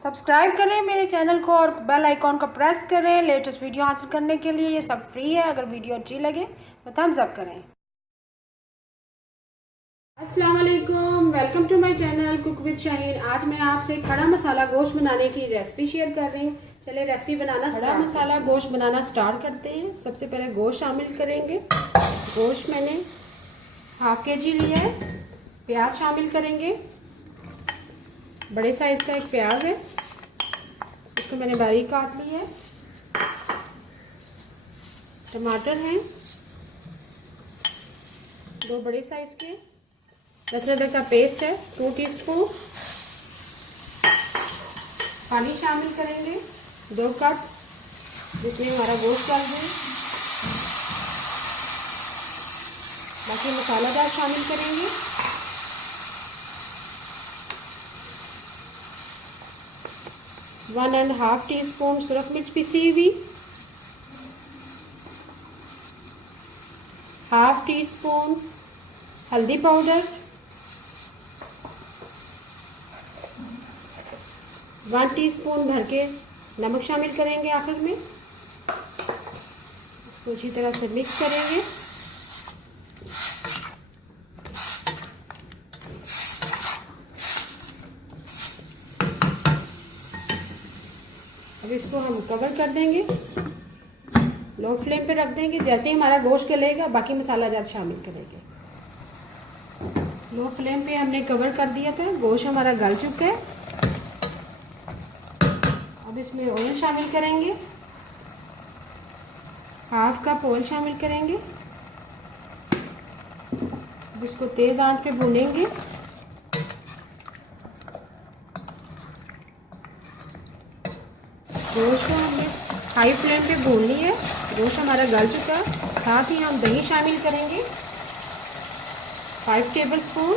Subscribe करें मेरे channel को और बेल आइकॉन को प्रेस करें लेटेस्ट वीडियो हासिल करने के लिए। ये सब फ्री है। अगर वीडियो अच्छी लगे तो थम्स अप करें। अस्सलाम वालेकुम, welcome to my channel cook with Shaheen. आज मैं आपसे खड़ा मसाला गोश्त बनाने की रेसिपी शेयर कर रही हूँ। चलिए रेसिपी बनाना खड़ा मसाला गोश्त बनाना स्टार्ट करते हैं। सबसे पहले गोश्त शामिल करेंगे। गोश्त मैंने हाफ के-जी लिया है। प्याज शामिल करेंगे। बड़े साइज़ का एक प्याज है, इसको मैंने बारीक काट लिया है। टमाटर हैं 2 बड़े साइज़ के। लहसुन अदरक का पेस्ट है 2 टीस्पून। पानी शामिल करेंगे 2 कप, जिसमें हमारा गोश्त डाल दें। बाकी मसालादार शामिल करेंगे। 1.5 टीस्पून सुरख मिर्च पिसी हुई, 1/2 टीस्पून हल्दी पाउडर, 1 टीस्पून भर के नमक शामिल करेंगे आखिर में। इसको अच्छी तरह से मिक्स करेंगे। अब इसको हम कवर कर देंगे, लो फ्लेम पे रख देंगे। जैसे ही हमारा गोश्त गलेगा बाकी मसाला जात शामिल करेंगे। लो फ्लेम पे हमने कवर कर दिया था। गोश्त हमारा गल चुका है। अब इसमें ऑयल शामिल करेंगे, 1/2 कप ऑयल शामिल करेंगे। अब इसको तेज़ आंच पे भूनेंगे। गोश्त को हमने हाई फ्लेम पे भून लिया है। गोश्त हमारा गल चुका है। साथ ही हम दही शामिल करेंगे 5 टेबलस्पून।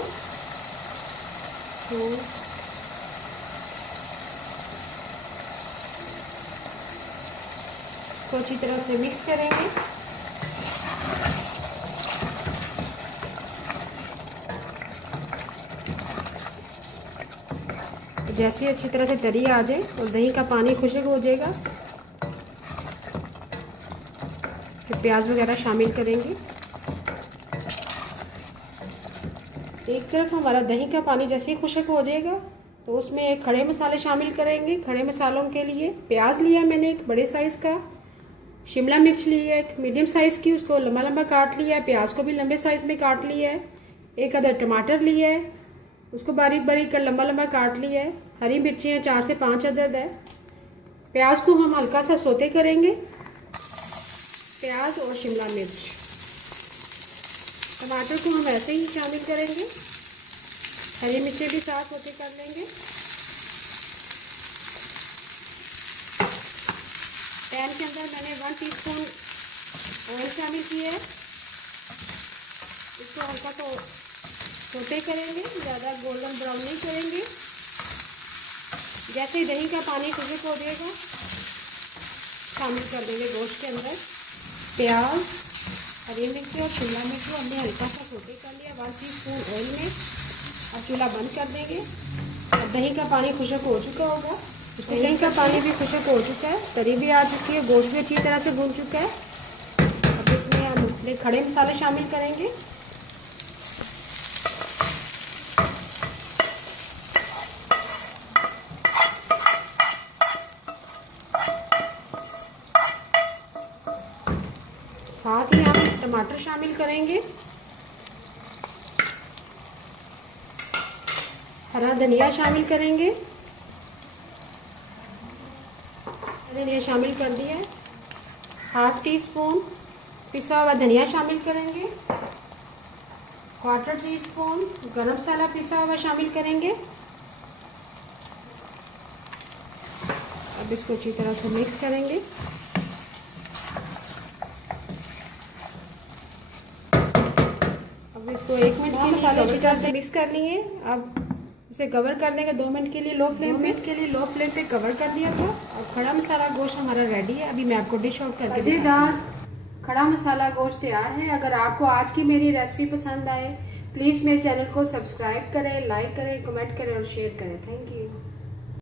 तो इसको अच्छी तरह से मिक्स करेंगे। जैसे अच्छी तरह से तरी आ जाए और दही का पानी खुश्क हो जाएगा, फिर प्याज वगैरह शामिल करेंगे। एक तरफ हमारा दही का पानी जैसे ही खुश्क हो जाएगा तो उसमें खड़े मसाले शामिल करेंगे। खड़े मसालों के लिए प्याज लिया मैंने एक बड़े साइज़ का, शिमला मिर्च ली है एक मीडियम साइज़ की, उसको लंबा लंबा काट लिया है। प्याज को भी लंबे साइज़ में काट लिया है। एक अदर टमाटर लिया है, उसको बारीक बारीक कर लंबा लंबा काट लिया है। हरी मिर्चियाँ 4 से 5 अदद है। प्याज को हम हल्का सा सोते करेंगे, प्याज और शिमला मिर्च। टमाटर को हम ऐसे ही शामिल करेंगे। हरी मिर्चें भी साथ सोते कर लेंगे। पैन के अंदर मैंने 1 टीस्पून ऑयल शामिल किया है। इसको हल्का सा सोते करेंगे, ज़्यादा गोल्डन ब्राउन नहीं करेंगे। जैसे ही दही का पानी खुश्क हो जाएगा शामिल कर देंगे गोश्त के अंदर प्याज, हरी मिर्च और शिमला मिर्च को हमने हल्का सा सोते कर लिया 1 टीस्पून ऑयल में। अब चूल्हा बंद कर देंगे। अब दही का पानी खुश्क हो चुका होगा। दही का पानी भी खुश्क हो चुका है, तरी भी आ चुकी है, गोश्त भी अच्छी तरह से भून चुका है। अब इसमें हम अपने खड़े मसाले शामिल करेंगे। साथ ही हम टमाटर शामिल करेंगे। हरा धनिया शामिल करेंगे। धनिया शामिल कर दिया है। 1/2 टीस्पून पिसा हुआ धनिया शामिल करेंगे। 1/4 टीस्पून गरम मसाला पिसा हुआ शामिल करेंगे। अब इसको अच्छी तरह से मिक्स करेंगे। अब इसको 1 मिनट के लिए अच्छी तरह से मिक्स कर लिए। अब इसे कवर कर देंगे 2 मिनट के लिए लो फ्लेम पे कवर कर दिया था। और खड़ा मसाला गोश्त हमारा रेडी है। अभी मैं आपको डिश आउट करके मज़ेदार खड़ा मसाला गोश्त तैयार है। अगर आपको आज की मेरी रेसिपी पसंद आए प्लीज़ मेरे चैनल को सब्सक्राइब करें, लाइक करें, कमेंट करें और शेयर करें। Thank you.